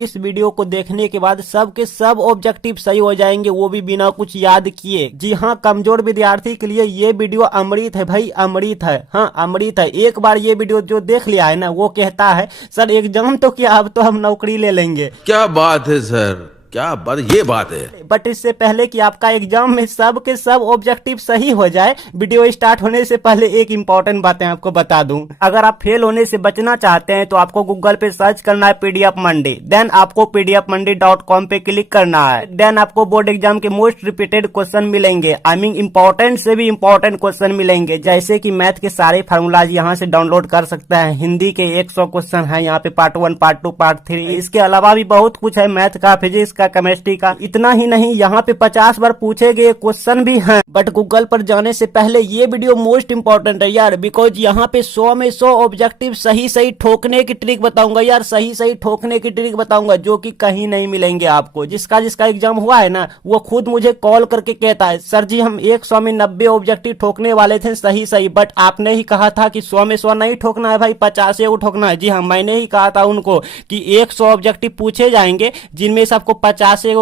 इस वीडियो को देखने के बाद सब के सब ऑब्जेक्टिव सही हो जाएंगे, वो भी बिना कुछ याद किए। जी हाँ, कमजोर विद्यार्थी के लिए ये वीडियो अमृत है भाई, अमृत है। हाँ, अमृत है। एक बार ये वीडियो जो देख लिया है ना, वो कहता है सर एग्जाम तो क्या, अब तो हम नौकरी ले लेंगे। क्या बात है सर, क्या बात, ये बात है। बट इससे पहले कि आपका एग्जाम में सब के सब ऑब्जेक्टिव सही हो जाए, वीडियो स्टार्ट होने से पहले एक इंपॉर्टेंट बातें आपको बता दूं। अगर आप फेल होने से बचना चाहते हैं तो आपको गूगल पे सर्च करना है पीडीएफ मंडी, देन आपको pdfmandi.com पे क्लिक करना है। देन आपको बोर्ड एग्जाम के मोस्ट रिपीटेड क्वेश्चन मिलेंगे, आई मीन इंपॉर्टेंट से भी इंपॉर्टेंट क्वेश्चन मिलेंगे, जैसे कि मैथ के सारे फार्मूलाज यहाँ से डाउनलोड कर सकते हैं। हिंदी के 100 क्वेश्चन है यहाँ पे, पार्ट 1, पार्ट 2, पार्ट 3। इसके अलावा भी बहुत कुछ है, मैथ का, फिजिक्स का, केमिस्ट्री का। इतना ही नहीं, यहाँ पे 50 बार पूछे गए क्वेश्चन भी हैं। बट गूगल पर जाने से पहले ये वीडियो मोस्ट इंपॉर्टेंट है यार, बिकॉज यहाँ पे 100 में 100 ऑब्जेक्टिव सही सही ठोकने की ट्रिक बताऊंगा यार, सही सही ठोकने की ट्रिक बताऊंगा, जो कि कहीं नहीं मिलेंगे आपको। जिसका जिसका एग्जाम हुआ है ना, वो खुद मुझे कॉल करके कहता है सर जी हम 100 में 90 ऑब्जेक्टिव ठोकने वाले थे सही सही, बट आपने ही कहा था कि 100 में 100 नहीं ठोकना है भाई, 50 को ठोकना है। जी हाँ, मैंने ही कहा था उनको कि 100 ऑब्जेक्टिव पूछे जाएंगे, जिनमें से आपको 50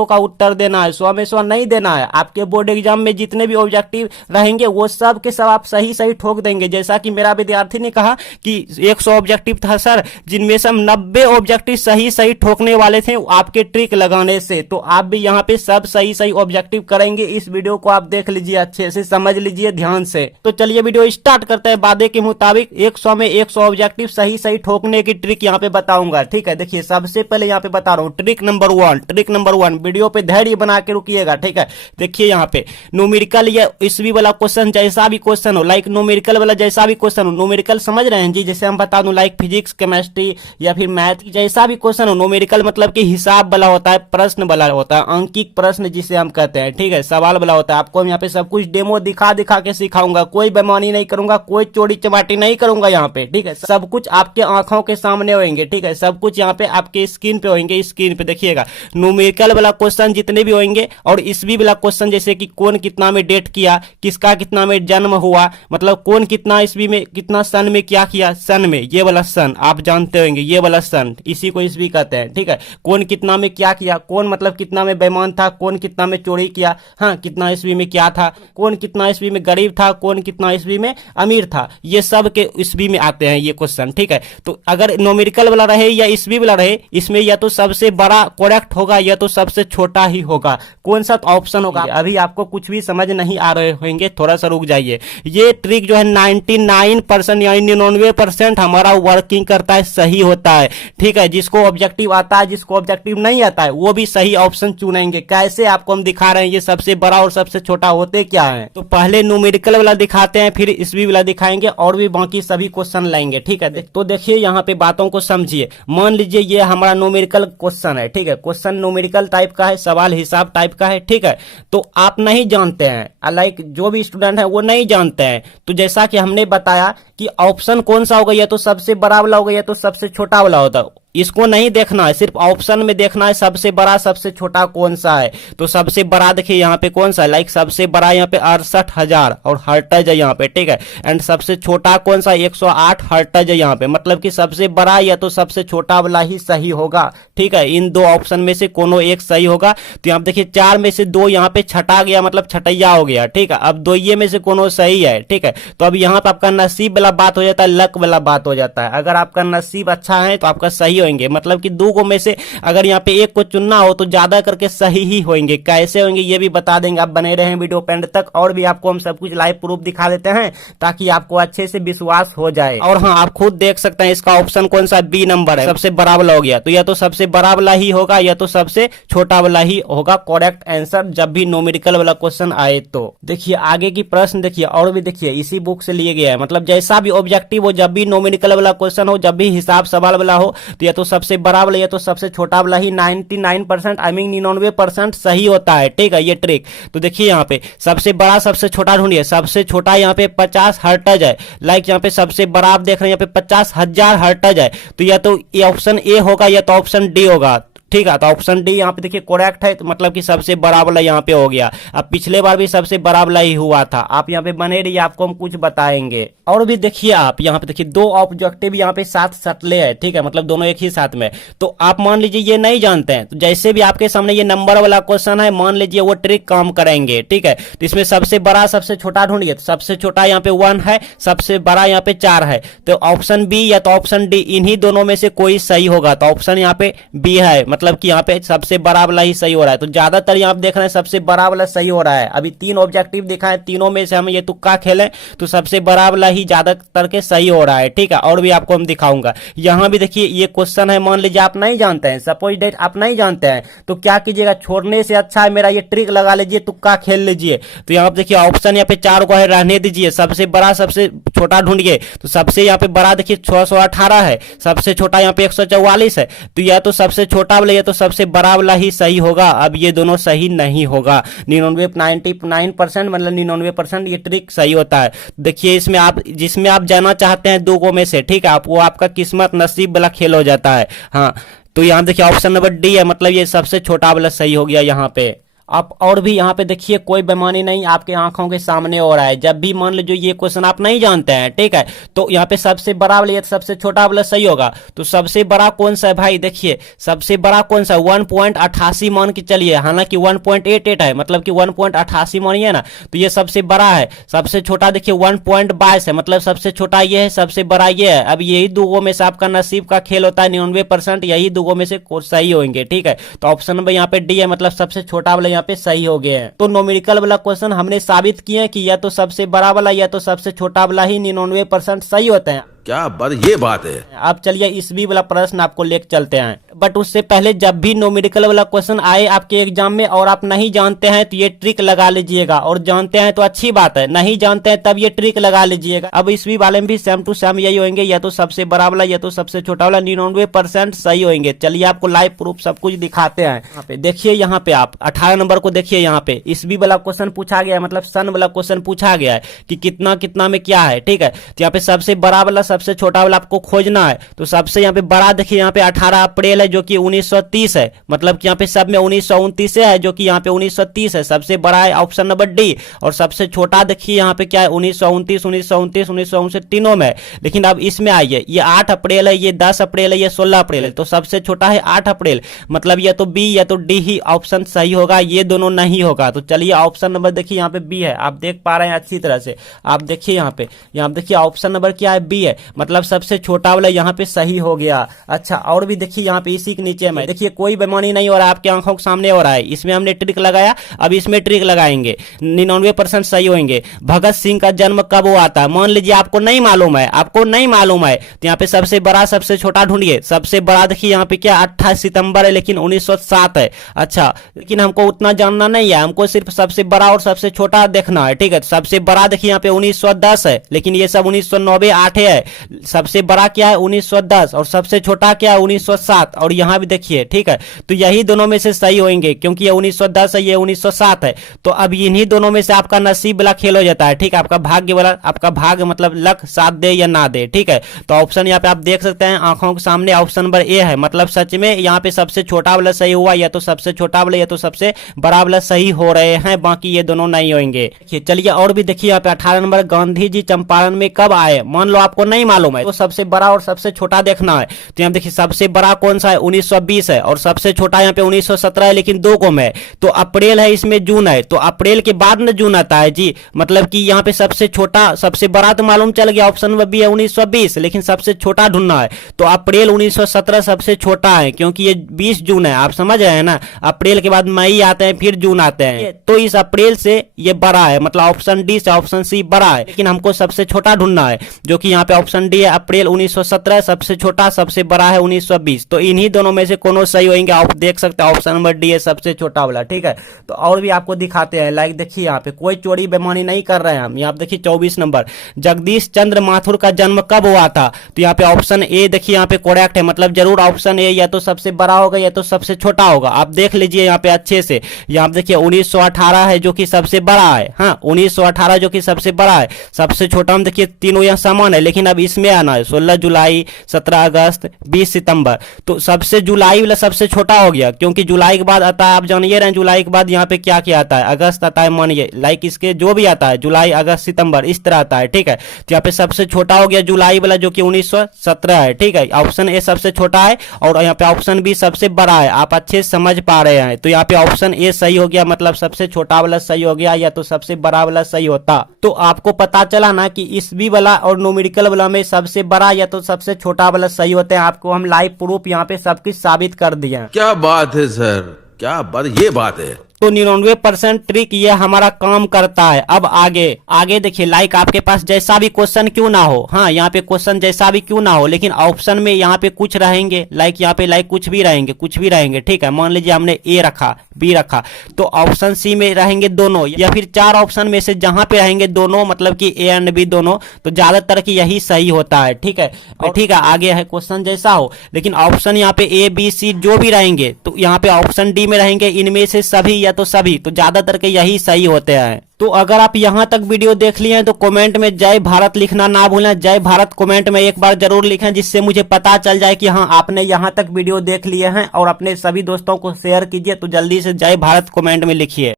का उत्तर देना है, 100 में 100 नहीं देना है। आपके बोर्ड एग्जाम में जितने भी ऑब्जेक्टिव रहेंगे वो सब के सब आप सही सही ठोक देंगे। जैसा कि मेरा विद्यार्थी ने कहा कि 100 ऑब्जेक्टिव था सर, जिनमें से हम 90 ऑब्जेक्टिव सही सही ठोकने वाले थे आपके ट्रिक लगाने से। तो आप भी यहाँ पे सब सही सही ऑब्जेक्टिव करेंगे। इस वीडियो को आप देख लीजिए, अच्छे से समझ लीजिए ध्यान से। तो चलिए वीडियो स्टार्ट करते हैं। वादे के मुताबिक 100 में 100 ऑब्जेक्टिव सही सही ठोकने की ट्रिक यहाँ पे बताऊंगा। ठीक है, देखिए सबसे पहले यहाँ पे बता रहा हूँ trick number 1। Trick number 1, video पे धैर्य बना के रुकिएगा। ठीक है, देखिए यहाँ पे न्यूमेरिकल या ईस्वी वाला क्वेश्चन, जैसा भी क्वेश्चन हो, लाइक न्यूमेरिकल वाला जैसा भी क्वेश्चन हो, न्यूमेरिकल समझ रहे हैं जी, जैसे हम बता दूं लाइक फिजिक्स, केमिस्ट्री या फिर मैथ, जैसा भी क्वेश्चन हो, न्यूमेरिकल मतलब कि हिसाब वाला होता है, प्रश्न वाला होता है, अंकित प्रश्न जिसे हम कहते हैं। ठीक है, सवाल वाला होता है। आपको यहाँ पे सब कुछ डेमो दिखा दिखा के सिखाऊंगा, कोई बेईमानी नहीं करूंगा, कोई चोरी चमाटी नहीं करूंगा यहाँ पे। ठीक है, सब कुछ आपके आंखों के सामने होंगे। ठीक है, सब कुछ यहाँ पे आपके स्क्रीन पे होंगे। स्क्रीन पे देखिएगा न्यूमेरिकल वाला क्वेश्चन जितने भी होंगे, और ईस्वी वाला क्वेश्चन जैसे कि कौन कितना में डेट किया, किसका कितना में जन्म हुआ, मतलब कौन कितना ईस्वी में कितना सन में क्या किया, सन में ये वाला सन आप जानते होंगे, ये वाला सन इसी को ईस्वी कहते हैं। ठीक है, कौन कितना में क्या किया, कौन मतलब कितना में बेईमान था, कौन कितना में चोरी किया, हाँ कितना ईस्वी में क्या था, कौन कितना ईस्वी में गरीब था, कौन कितना ईस्वी में अमीर था, ये सब के ईस्वी में आते हैं ये क्वेश्चन। ठीक है, तो अगर न्यूमेरिकल वाला रहे या ईस्वी वाला रहे, इसमें या तो सबसे बड़ा करेक्ट होगा या तो सबसे छोटा ही होगा। कौन सा ऑप्शन होगा? अभी आपको कुछ भी समझ नहीं आ रहे होंगे, थोड़ा सा रुक जाइए। ये ट्रिक जो है 99% या 99% हमारा वर्किंग करता है, सही होता है। ठीक है, जिसको ऑब्जेक्टिव आता है, जिसको ऑब्जेक्टिव नहीं आता है, वो भी सही ऑप्शन चुनेंगे। कैसे आपको हम दिखा रहे हैं, ये सबसे बड़ा और सबसे छोटा होते क्या है। तो पहले न्यूमेरिकल वाला दिखाते हैं, फिर ईस्वी वाला दिखाएंगे, और भी बाकी सभी क्वेश्चन लाएंगे। ठीक है, तो देखिए यहाँ पे बातों को समझिए। मान लीजिए ये हमारा न्यूमेरिकल क्वेश्चन है। ठीक है, क्वेश्चन न्यूमेरिकल टाइप का है, सवाल हिसाब टाइप का है। ठीक है, तो आप नहीं जानते हैं, लाइक जो भी स्टूडेंट है वो नहीं जानते हैं, तो जैसा कि हमने बताया कि ऑप्शन कौन सा होगा, या तो सबसे बड़ा वाला होगा या तो सबसे छोटा वाला होता है। इसको नहीं देखना है, सिर्फ ऑप्शन में देखना है सबसे बड़ा सबसे छोटा कौन सा है। तो सबसे बड़ा देखिए यहाँ पे कौन सा है, लाइक सबसे बड़ा यहाँ पे 68,000 और हर्टज है यहाँ पे। ठीक है, एंड सबसे छोटा कौन सा 108 हर्टज है यहाँ पे, मतलब कि सबसे बड़ा या तो सबसे छोटा वाला ही सही होगा। ठीक है, इन दो ऑप्शन में से कोनो एक सही होगा। तो यहाँ देखिए 4 में से 2 यहाँ पे छटा गया, मतलब छटैया हो गया। ठीक है, अब 2 ये में से कोनो सही है। ठीक है, तो अब यहाँ पे आपका नसीब वाला बात हो जाता है, लक वाला बात हो जाता है। अगर आपका नसीब अच्छा है तो आपका सही होंगे, मतलब कि 2 को में से अगर यहाँ पे एक को चुनना हो तो ज्यादा करके सही ही होंगे। कैसे होंगे ये भी बता देंगे, आप बने रहें वीडियो पे एंड तक, और भी आपको हम सब कुछ लाइव प्रूफ दिखा देते हैं ताकि आपको अच्छे से विश्वास हो जाए। और हाँ, आप खुद देख सकते हैं इसका ऑप्शन कौन सा, बी नंबर है, सबसे बड़ा वाला हो गया। तो या तो सबसे बड़ा वाला ही होगा या तो सबसे छोटा वाला ही होगा करेक्ट आंसर, जब भी न्यूमेरिकल वाला क्वेश्चन आए। तो देखिए आगे की प्रश्न देखिए, और भी देखिए इसी बुक से लिए गया है, मतलब जैसा भी ऑब्जेक्टिव हो, जब भी न्यूमेरिकल वाला क्वेश्चन हो, जब भी हिसाब सवाल वाला हो, तो या तो सबसे बड़ा वाला या तो सबसे छोटा वाला ही 99% आई मीन 99% सही होता है। ठीक है, ये ट्रिक। तो देखिए यहाँ पे सबसे बड़ा सबसे छोटा ढूंढिए। सबसे छोटा यहाँ पे 50 हर्टज है, लाइक यहाँ पे सबसे बड़ा आप देख रहे हैं यहाँ पे 50,000 हर्टज है। तो या तो ये ऑप्शन ए होगा या तो ऑप्शन डी होगा। ठीक है। तो ऑप्शन डी यहाँ पे देखिए करेक्ट है, तो मतलब कि सबसे बड़ा वाला यहाँ पे हो गया। अब पिछले बार भी सबसे बड़ा वाला ही हुआ था। आप यहाँ पे बने रहिए, आपको हम कुछ बताएंगे। और भी देखिए आप यहाँ पे देखिए दो ऑब्जेक्टिव यहाँ पे साथ सटले हैं, ठीक है, मतलब दोनों एक ही साथ में। तो आप मान लीजिए ये नहीं जानते हैं, तो जैसे भी आपके सामने ये नंबर वाला क्वेश्चन है, मान लीजिए वो ट्रिक काम करेंगे, ठीक है। तो इसमें सबसे बड़ा सबसे छोटा ढूंढिए, तो सबसे छोटा यहाँ पे 1 है, सबसे बड़ा यहाँ पे 4 है। तो ऑप्शन बी या तो ऑप्शन डी, इन्हीं दोनों में से कोई सही होगा। तो ऑप्शन यहाँ पे बी है, मतलब कि यहाँ पे सबसे बड़ा वाला ही सही हो रहा है। तो ज्यादातर यहाँ पे देख रहे हैं सबसे बड़ा वाला सही हो रहा है। अभी 3 ऑब्जेक्टिव दिखा है, तीनों में से हम ये तुक्का खेलें तो सबसे बड़ा वाला ही ज्यादातर के सही हो रहा है, ठीक है। और भी आपको हम दिखाऊंगा। यहाँ भी देखिए ये क्वेश्चन है, मान लीजिए आप नहीं जानते हैं, सपोज डेट आप नहीं जानते हैं, तो क्या कीजिएगा, छोड़ने से अच्छा है मेरा ये ट्रिक लगा लीजिए, तुक्का खेल लीजिए। तो यहाँ पे देखिए ऑप्शन यहाँ पे 4 को है, रहने दीजिए। सबसे बड़ा सबसे छोटा ढूंढिए, तो सबसे यहाँ पे बड़ा देखिए 618 है, सबसे छोटा यहाँ पे 144 है। तो या तो सबसे छोटा वाला या तो सबसे बड़ा वाला ही सही होगा। अब ये दोनों सही नहीं होगा। 99% मतलब 99% ये ट्रिक सही होता है। देखिए इसमें आप जिसमें आप जाना चाहते हैं दो में से, ठीक है, आप वो आपका किस्मत नसीब वाला खेल हो जाता है। हाँ, तो यहाँ देखिए ऑप्शन नंबर डी है, मतलब ये सबसे छोटा वाला सही हो गया यहाँ पे। आप और भी यहाँ पे देखिए कोई बेमानी नहीं, आपके आंखों के सामने हो रहा है। जब भी मान लीजिए ये क्वेश्चन आप नहीं जानते हैं, ठीक है, तो यहाँ पे सबसे बड़ा वाला सबसे छोटा वाला सही होगा। तो सबसे बड़ा कौन सा है भाई, देखिए सबसे बड़ा कौन सा 1.88 मान के चलिए, हालांकि 1.88 है, मतलब कि 1.88 मानिए ना, तो ये सबसे बड़ा है। सबसे छोटा देखिए 1.22 है, मतलब सबसे छोटा ये है, सबसे बड़ा ये है। अब यही दो में से आपका नसीब का खेल होता है, 99% यही दो में से सही होंगे, ठीक है। तो ऑप्शन नंबर यहाँ पे डी है, मतलब सबसे छोटा वाला पे सही हो गए हैं। तो न्यूमेरिकल वाला क्वेश्चन हमने साबित किया कि या तो सबसे बड़ा वाला या तो सबसे छोटा वाला ही 99% सही होते हैं। क्या बात, ये बात है। अब चलिए इसवी वाला प्रश्न आपको लेकर चलते हैं, बट उससे पहले जब भी न्यूमेरिकल वाला क्वेश्चन आए आपके एग्जाम में और आप नहीं जानते हैं तो ये ट्रिक लगा लीजिएगा, और जानते हैं तो अच्छी बात है, नहीं जानते हैं तब ये ट्रिक लगा लीजिएगा। अब इसवी वाले में भी सेम टू सेम यही होंगे, या तो सबसे बड़ा वाला या तो सबसे छोटा वाला 99% सही होंगे। चलिए आपको लाइव प्रूफ सब कुछ दिखाते हैं। यहाँ पे देखिए, यहाँ पे आप 18 नंबर को देखिए, यहाँ पे इसवी वाला क्वेश्चन पूछा गया है, मतलब सन वाला क्वेश्चन पूछा गया है कि कितना कितना में क्या है, ठीक है। तो यहाँ पे सबसे बड़ा वाला सबसे छोटा वाला आपको खोजना है। तो सबसे यहाँ पे बड़ा देखिए, यहाँ पे 18 अप्रैल है जो कि 1930 है, मतलब कि यहाँ पे सब में 1929 है जो कि यहाँ पे 1930 है, सबसे बड़ा है ऑप्शन नंबर डी। और सबसे छोटा देखिए यहाँ पे क्या है, 1929 1929 तीनों में। लेकिन अब इसमें आइए, ये 8 अप्रैल है, ये 10 अप्रैल है, ये 16 अप्रैल है, तो सबसे छोटा है 8 अप्रैल, मतलब या तो बी या तो डी ही ऑप्शन सही होगा, ये दोनों नहीं होगा। तो चलिए ऑप्शन नंबर देखिए यहाँ पे बी है, आप देख पा रहे हैं अच्छी तरह से। आप देखिए यहाँ पे देखिए ऑप्शन नंबर क्या है, बी है, मतलब सबसे छोटा वाला यहाँ पे सही हो गया। अच्छा, और भी देखिए यहाँ पे इसी के नीचे में देखिए कोई बेमानी नहीं हो रहा है, आपके आंखों के सामने हो रहा है। इसमें हमने ट्रिक लगाया, अब इसमें ट्रिक लगाएंगे, 99% सही होंगे। भगत सिंह का जन्म कब हुआ था, मान लीजिए आपको नहीं मालूम है, आपको नहीं मालूम है, तो यहाँ पे सबसे बड़ा सबसे छोटा ढूंढिए। सबसे बड़ा देखिए यहाँ पे क्या 28 सितंबर है, लेकिन 1907 है। अच्छा, लेकिन हमको उतना जानना नहीं है, हमको सिर्फ सबसे बड़ा और सबसे छोटा देखना है, ठीक है। सबसे बड़ा देखिए यहाँ पे 1910 है, लेकिन ये सब 1990 8 है। सबसे बड़ा क्या है 1910, और सबसे छोटा क्या है 1907, और यहाँ भी देखिए, ठीक है। तो यही दोनों में से सही होंगे, क्योंकि ये 1910 है, ये 1907 है। तो अब इन्हीं दोनों में से आपका नसीब वाला खेल हो जाता है, ठीक है। आपका भाग्य वाला, आपका भाग्य मतलब लक साथ दे या ना दे, ठीक है। तो ऑप्शन यहाँ पे आप देख सकते हैं आंखों के सामने, ऑप्शन नंबर ए है, मतलब सच में यहाँ पे सबसे छोटा वाला सही हुआ, या तो सबसे छोटा वाला या तो सबसे बड़ा वाला सही हो रहे हैं, बाकी ये दोनों नहीं होंगे। चलिए और भी देखिए यहाँ पे 18 नंबर, गांधी जी चंपारण में कब आए, मान लो आपको नहीं मालूम है, तो सबसे बड़ा और सबसे छोटा देखना है। तो यहाँ देखिए सबसे बड़ा कौन सा है 1920 है, और सबसे छोटा यहाँ पे 1917 है, लेकिन दो को में। तो अप्रैल है, इसमें जून है, तो अप्रैल के बाद में जून आता है जी, मतलब कि यहाँ पे सबसे छोटा सबसे बड़ा तो मालूम चल गया, ऑप्शन नंबर बी है 1920, लेकिन सबसे छोटा ढूंढना है। तो अप्रैल 1917 सबसे छोटा है, क्योंकि ये 20 जून है, आप समझ रहे हैं ना। अप्रैल के बाद मई आते हैं, फिर जून आते हैं, तो इस अप्रैल से ये बड़ा है, मतलब ऑप्शन डी से ऑप्शन सी बड़ा है, लेकिन हमको सबसे छोटा ढूंढना है, जो कि यहाँ पे ऑप्शन डी है, अप्रैल 1917 सबसे छोटा, सबसे बड़ा है 1920। तो इन्हीं दोनों में से कोनो सही होंगे, आप देख सकते हैं ऑप्शन नंबर डी है सबसे छोटा वाला, ठीक है। तो और भी आपको दिखाते हैं, लाइक देखिए यहाँ पे कोई चोरी बेमानी नहीं कर रहे हैं हम। यहाँ देखिए 24 नंबर, जगदीश चंद्र माथुर का जन्म कब हुआ था, तो यहाँ पे ऑप्शन ए देखिए यहाँ पे करेक्ट है, मतलब जरूर ऑप्शन ए या तो सबसे बड़ा होगा या तो सबसे छोटा होगा। आप देख लीजिए यहाँ पे अच्छे से, यहाँ देखिए 1918 है जो कि सबसे बड़ा है, हाँ 1918 जो कि सबसे बड़ा है, सबसे छोटा हम देखिए तीनों यहाँ समान है, लेकिन अब इसमें आना है 16 जुलाई, 17 अगस्त, 20 सितंबर। तो सबसे जुलाई वाला सबसे छोटा हो गया, क्योंकि जुलाई के बाद आता है, आप जानिए रहे हैं जुलाई के बाद यहाँ पे क्या क्या आता है, अगस्त आता है, मानिए लाइक इसके जो भी आता है जुलाई, अगस्त, सितंबर इस तरह आता है, ठीक है। तो यहाँ पे सबसे छोटा हो गया जुलाई वाला जो कि 1917 है, ठीक है। ऑप्शन ए सबसे छोटा है और यहाँ पे ऑप्शन बी सबसे बड़ा है। आप अच्छे से समझ पा रहे हैं, तो यहाँ पे ऑप्शन ए सही हो गया, मतलब सबसे छोटा वाला सही हो गया, या तो सबसे बड़ा वाला सही होता। तो आपको पता चला ना कि इस बी वाला और न्यूमेरिकल वाला में सबसे बड़ा या तो सबसे छोटा वाला सही होते हैं। आपको हम लाइव प्रूफ यहाँ पे सब कुछ साबित कर दिए हैं। क्या बात है सर, क्या बात, ये बात है। तो 99% ट्रिक ये हमारा काम करता है। अब आगे देखिए, लाइक आपके पास जैसा भी क्वेश्चन क्यों ना हो, हाँ यहाँ पे क्वेश्चन जैसा भी क्यों ना हो, लेकिन ऑप्शन में यहाँ पे कुछ रहेंगे, लाइक यहाँ पे लाइक कुछ भी रहेंगे, ठीक है। मान लीजिए हमने ए रखा, बी रखा, तो ऑप्शन सी में रहेंगे दोनों, या फिर 4 ऑप्शन में से जहां पे रहेंगे दोनों, मतलब कि ए एंड बी दोनों, तो ज्यादातर की यही सही होता है, ठीक है। ठीक है, आगे है क्वेश्चन जैसा हो, लेकिन ऑप्शन यहाँ पे ए बी सी जो भी रहेंगे, तो यहाँ पे ऑप्शन डी में रहेंगे इनमें से सभी या तो सभी, तो ज्यादातर के यही सही होते हैं। तो अगर आप यहां तक वीडियो देख लिए हैं तो कमेंट में जय भारत लिखना ना भूलें। जय भारत कमेंट में एक बार जरूर लिखें, जिससे मुझे पता चल जाए कि हाँ आपने यहां तक वीडियो देख लिए हैं, और अपने सभी दोस्तों को शेयर कीजिए। तो जल्दी से जय भारत कमेंट में लिखिए।